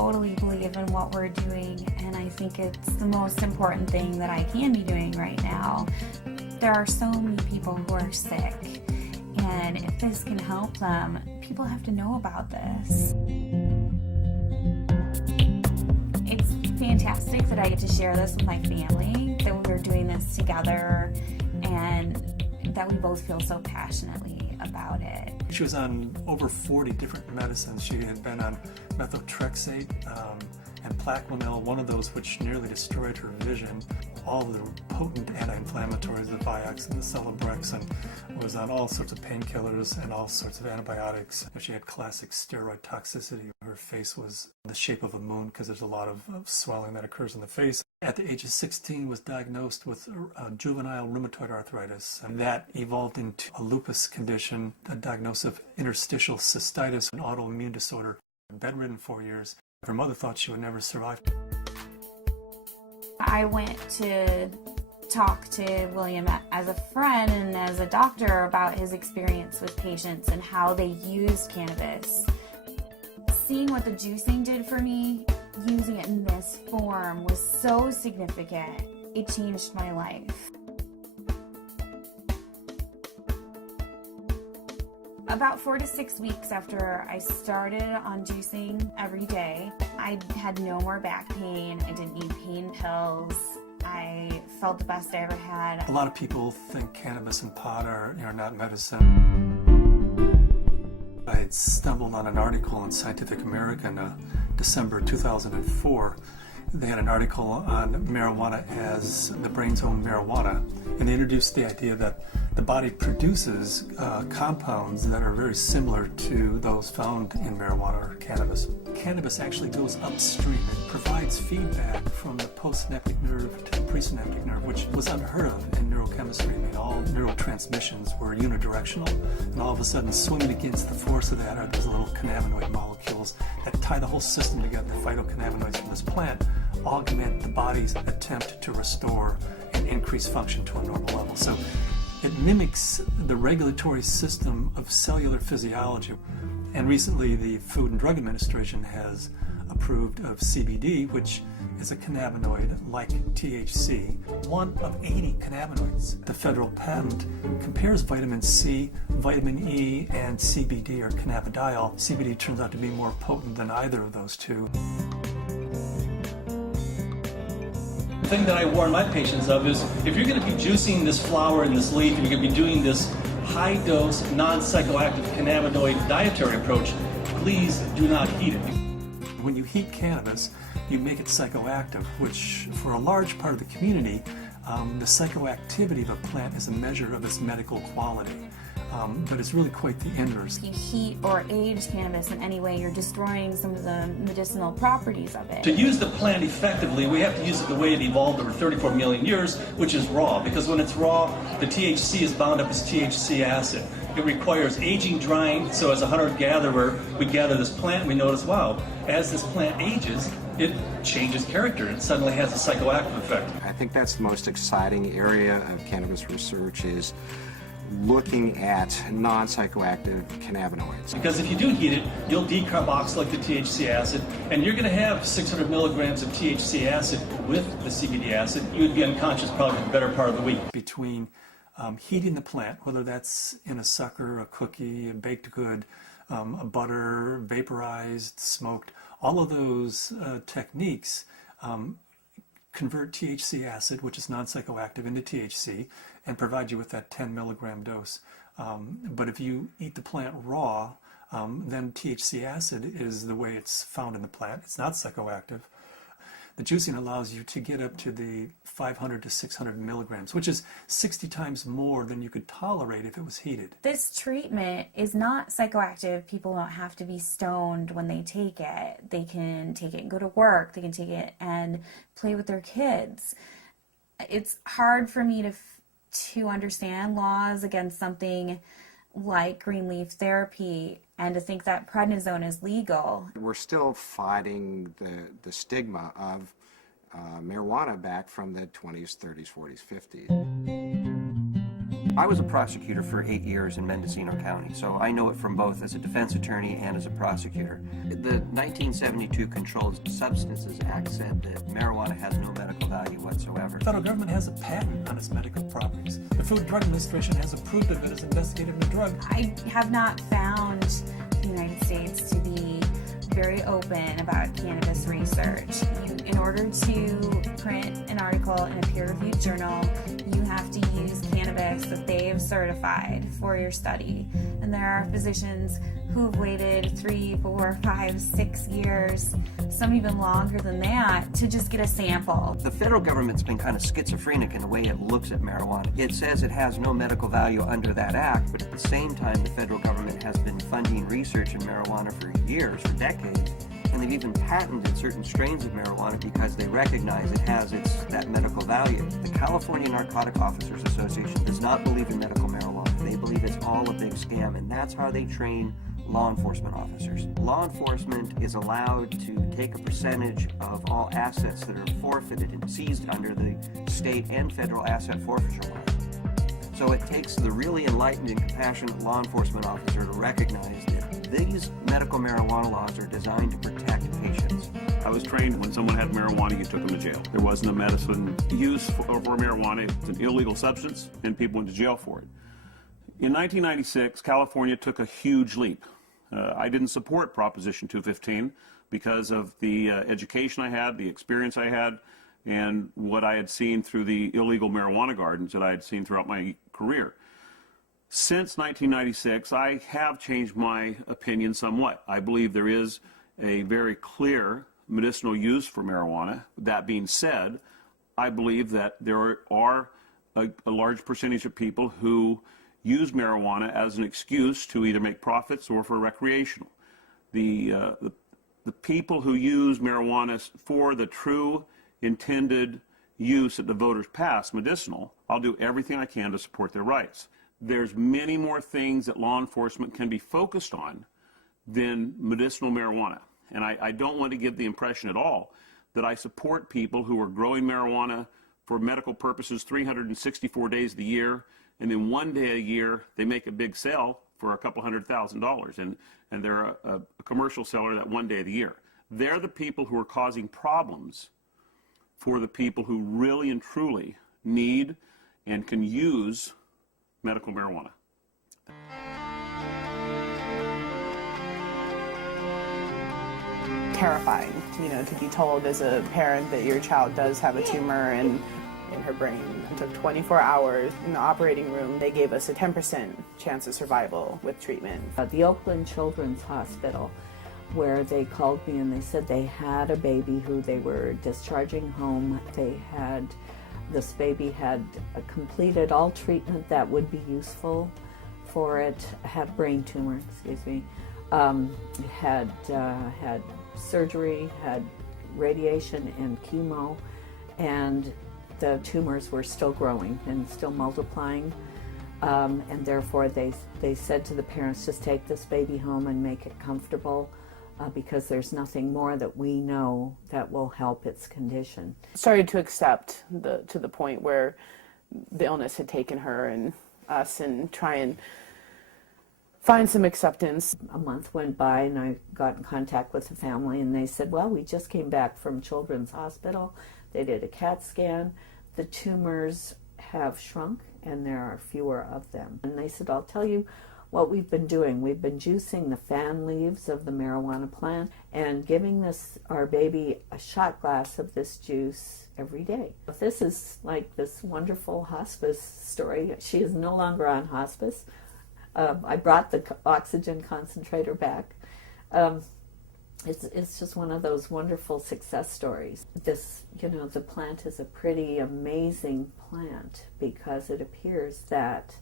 totally believe in what we're doing, and I think it's the most important thing that I can be doing right now. There are so many people who are sick, and if this can help them, people have to know about this. It's fantastic that I get to share this with my family, that we're doing this together, and that we both feel so passionately about it. She was on over 40 different medicines. She had been on methotrexate and Plaquenil, one of those which nearly destroyed her vision. All the potent anti-inflammatories, the Vioxx and the Celebrex, and was on all sorts of painkillers and all sorts of antibiotics. She had classic steroid toxicity. Her face was the shape of a moon because there's a lot of swelling that occurs in the face. At the age of 16, was diagnosed with juvenile rheumatoid arthritis, and that evolved into a lupus condition, a diagnosis of interstitial cystitis, an autoimmune disorder. Bedridden 4 years. Her mother thought she would never survive. I went to talk to William as a friend and as a doctor about his experience with patients and how they used cannabis. Seeing what the juicing did for me, using it in this form, was so significant. It changed my life. About 4 to 6 weeks after I started on juicing every day, I had no more back pain. I didn't need pain pills. I felt the best I ever had. A lot of people think cannabis and pot are not medicine. I had stumbled on an article in Scientific American, December 2004. They had an article on marijuana as the brain's own marijuana, and they introduced the idea that the body produces compounds that are very similar to those found in marijuana or cannabis. Cannabis actually goes upstream. It provides feedback from the postsynaptic nerve to the presynaptic nerve, which was unheard of in neurochemistry. I mean, all neurotransmissions were unidirectional, and all of a sudden, swimming against the force of that are those little cannabinoid molecules that tie the whole system together. The phytocannabinoids from this plant augment the body's attempt to restore and increase function to a normal level. So it mimics the regulatory system of cellular physiology. And recently the Food and Drug Administration has approved of CBD, which is a cannabinoid like THC, one of 80 cannabinoids. The federal patent compares vitamin C, vitamin E, and CBD, or cannabidiol. CBD turns out to be more potent than either of those two. The thing that I warn my patients of is, if you're going to be juicing this flower and this leaf, and you're going to be doing this high-dose, non-psychoactive cannabinoid dietary approach, please do not heat it. When you heat cannabis, you make it psychoactive, which for a large part of the community, the psychoactivity of a plant is a measure of its medical quality. But it's really quite the inverse. If you heat or age cannabis in any way, you're destroying some of the medicinal properties of it. To use the plant effectively, we have to use it the way it evolved over 34 million years, which is raw. Because when it's raw, the THC is bound up as THC acid. It requires aging, drying, so as a hunter-gatherer, we gather this plant and we notice, wow, as this plant ages, it changes character. It suddenly has a psychoactive effect. I think that's the most exciting area of cannabis research, is looking at non-psychoactive cannabinoids. Because if you do heat it, you'll decarboxylate the THC acid, and you're going to have 600 milligrams of THC acid with the CBD acid. You would be unconscious probably for the better part of the week. Between heating the plant, whether that's in a sucker, a cookie, a baked good, a butter, vaporized, smoked, all of those techniques convert THC acid, which is non-psychoactive, into THC and provide you with that 10 milligram dose. But if you eat the plant raw, then THC acid is the way it's found in the plant. It's not psychoactive. The juicing allows you to get up to the 500 to 600 milligrams, which is 60 times more than you could tolerate if it was heated. This treatment is not psychoactive. People don't have to be stoned when they take it. They can take it and go to work. They can take it and play with their kids. It's hard for me to understand laws against something like green leaf therapy and to think that prednisone is legal. We're still fighting the stigma of marijuana back from the 20s, 30s, 40s, 50s. I was a prosecutor for 8 years in Mendocino County, so I know it from both as a defense attorney and as a prosecutor. The 1972 Controlled Substances Act said that marijuana has no medical value whatsoever. The federal government has a patent on its medical properties. The Food and Drug Administration has approved of it as investigative new drug. I have not found the United States to be very open about cannabis research. In order to print an article in a peer-reviewed journal, you have to use cannabis that they have certified for your study. And there are physicians who have waited 3, 4, 5, 6 years, some even longer than that, to just get a sample. The federal government's been kind of schizophrenic in the way it looks at marijuana. It says it has no medical value under that act, but at the same time, the federal government has been funding research in marijuana for years, for decades. And they've even patented certain strains of marijuana because they recognize it has that medical value. The California Narcotic Officers Association does not believe in medical marijuana. They believe it's all a big scam, and that's how they train law enforcement officers. Law enforcement is allowed to take a percentage of all assets that are forfeited and seized under the state and federal asset forfeiture law. So it takes the really enlightened and compassionate law enforcement officer to recognize that these medical marijuana laws are designed to protect patients. I was trained when someone had marijuana, you took them to jail. There wasn't a medicine use for marijuana. It's an illegal substance, and people went to jail for it. In 1996, California took a huge leap. I didn't support Proposition 215 because of the education I had, the experience I had, and what I had seen through the illegal marijuana gardens that I had seen throughout my career. Since 1996, I have changed my opinion somewhat. I believe there is a very clear medicinal use for marijuana. That being said, I believe that there are a large percentage of people who use marijuana as an excuse to either make profits or for recreational. The people who use marijuana for the true intended use that the voters passed, medicinal, I'll do everything I can to support their rights. There's many more things that law enforcement can be focused on than medicinal marijuana. And I don't want to give the impression at all that I support people who are growing marijuana for medical purposes 364 days of the year, and then one day a year they make a big sale for a couple $100,000, and they're a commercial seller that one day of the year. They're the people who are causing problems for the people who really and truly need and can use medical marijuana. Terrifying, to be told as a parent that your child does have a tumor in her brain. It took 24 hours in the operating room. They gave us a 10% chance of survival with treatment. The Oakland Children's Hospital, where they called me and they said they had a baby who they were discharging home. This baby had completed all treatment that would be useful for it, had a brain tumor, had surgery, had radiation and chemo, and the tumors were still growing and still multiplying. And therefore they said to the parents, just take this baby home and make it comfortable, because there's nothing more that we know that will help its condition. Started to accept to the point where the illness had taken her and us, and try and find some acceptance. A month went by and I got in contact with the family, and they said, well, we just came back from Children's Hospital. They did a CAT scan. The tumors have shrunk and there are fewer of them. And they said, I'll tell you what we've been doing. We've been juicing the fan leaves of the marijuana plant and giving our baby a shot glass of this juice every day. This is like this wonderful hospice story. She is no longer on hospice. I brought the oxygen concentrator back. It's just one of those wonderful success stories. The plant is a pretty amazing plant because it appears that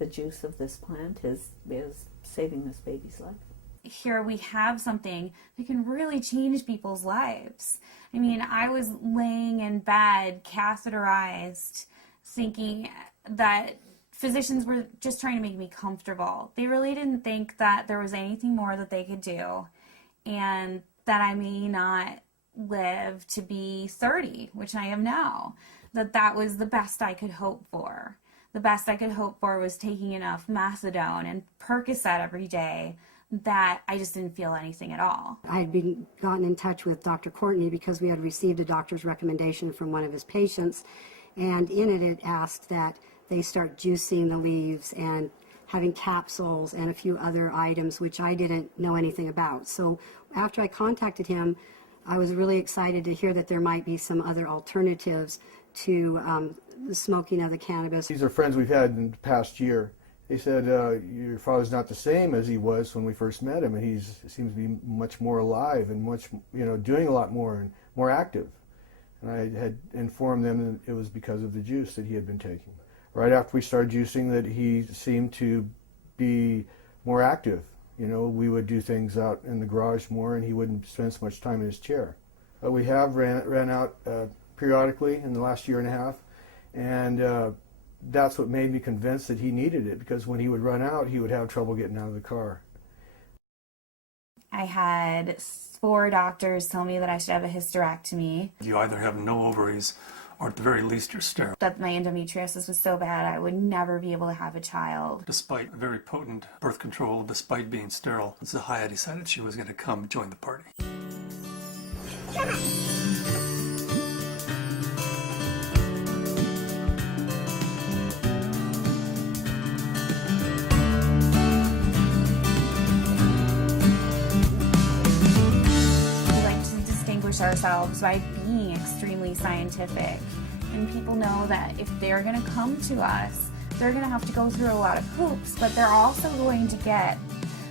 the juice of this plant is saving this baby's life. Here we have something that can really change people's lives. I mean, I was laying in bed, catheterized, thinking that physicians were just trying to make me comfortable. They really didn't think that there was anything more that they could do, and that I may not live to be 30, which I am now. That was the best I could hope for. the best I could hope for was taking enough methadone and Percocet every day that I just didn't feel anything at all. I had gotten in touch with Dr. Courtney because we had received a doctor's recommendation from one of his patients, and in it asked that they start juicing the leaves and having capsules and a few other items which I didn't know anything about. So after I contacted him, I was really excited to hear that there might be some other alternatives to the smoking of the cannabis. These are friends we've had in the past year. They said, your father's not the same as he was when we first met him, and he seems to be much more alive and much, doing a lot more and more active. And I had informed them that it was because of the juice that he had been taking. Right after we started juicing, that he seemed to be more active. We would do things out in the garage more, and he wouldn't spend so much time in his chair. We have ran out periodically in the last year and a half, and that's what made me convinced that he needed it, because when he would run out, he would have trouble getting out of the car. I had 4 doctors tell me that I should have a hysterectomy. You either have no ovaries, or at the very least you're sterile. That my endometriosis was so bad I would never be able to have a child. Despite very potent birth control, despite being sterile, Zahaya decided she was going to come join the party. Ourselves by being extremely scientific, and people know that if they're going to come to us, they're going to have to go through a lot of hoops, but they're also going to get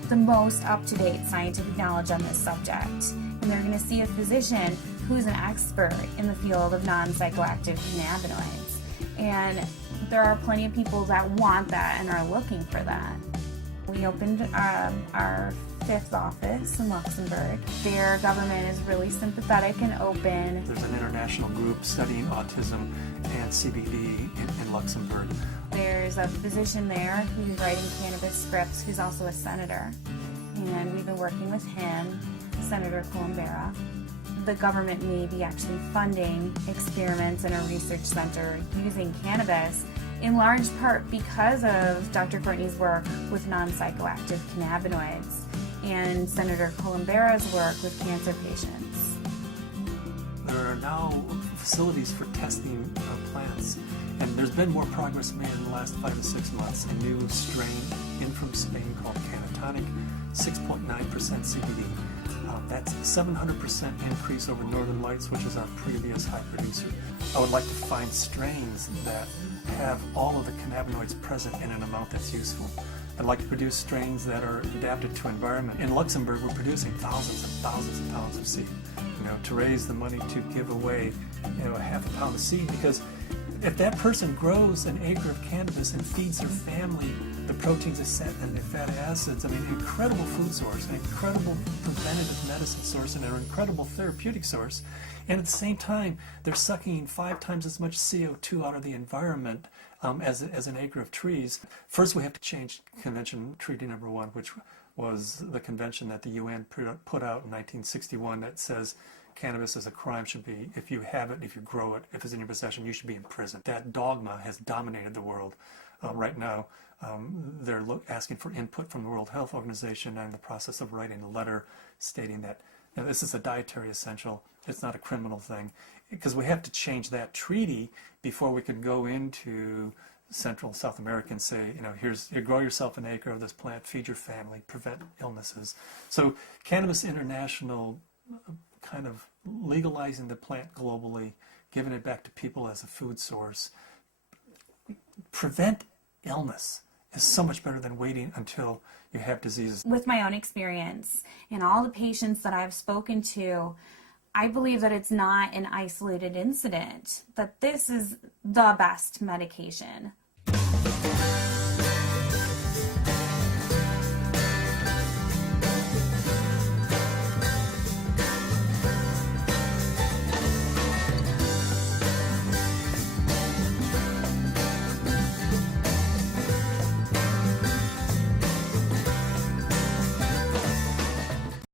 the most up-to-date scientific knowledge on this subject, and they're going to see a physician who's an expert in the field of non-psychoactive cannabinoids, and there are plenty of people that want that and are looking for that. We opened our 5th office in Luxembourg. Their government is really sympathetic and open. There's an international group studying autism and CBD in Luxembourg. There's a physician there who's writing cannabis scripts who's also a senator, and we've been working with him, Senator Columbera. The government may be actually funding experiments in a research center using cannabis, in large part because of Dr. Courtney's work with non-psychoactive cannabinoids and Senator Columbera's work with cancer patients. There are now facilities for testing plants, and there's been more progress made in the last 5 to 6 months. A new strain in from Spain called Canatonic, 6.9% CBD. That's 700% increase over Northern Lights, which is our previous high producer. I would like to find strains that have all of the cannabinoids present in an amount that's useful. I'd like to produce strains that are adapted to environment. In Luxembourg, we're producing thousands and thousands of pounds of seed, to raise the money to give away, a half a pound of seed, because if that person grows an acre of cannabis and feeds their family the proteins and the fatty acids, incredible food source, an incredible preventative medicine source, and an incredible therapeutic source, and at the same time, they're sucking 5 times as much CO2 out of the environment as an acre of trees. First, we have to change Convention Treaty Number 1, which was the convention that the UN put out in 1961 that says cannabis as a crime should be, if you have it, if you grow it, if it's in your possession, you should be in prison. That dogma has dominated the world right now. They're asking for input from the World Health Organization, and in the process of writing a letter stating that this is a dietary essential. It's not a criminal thing, because we have to change that treaty before we can go into Central and South America and say, you grow yourself an acre of this plant, feed your family, prevent illnesses. So Cannabis International kind of legalizing the plant globally, giving it back to people as a food source, prevent illness is so much better than waiting until you have diseases. With my own experience and all the patients that I've spoken to, I believe that it's not an isolated incident, that this is the best medication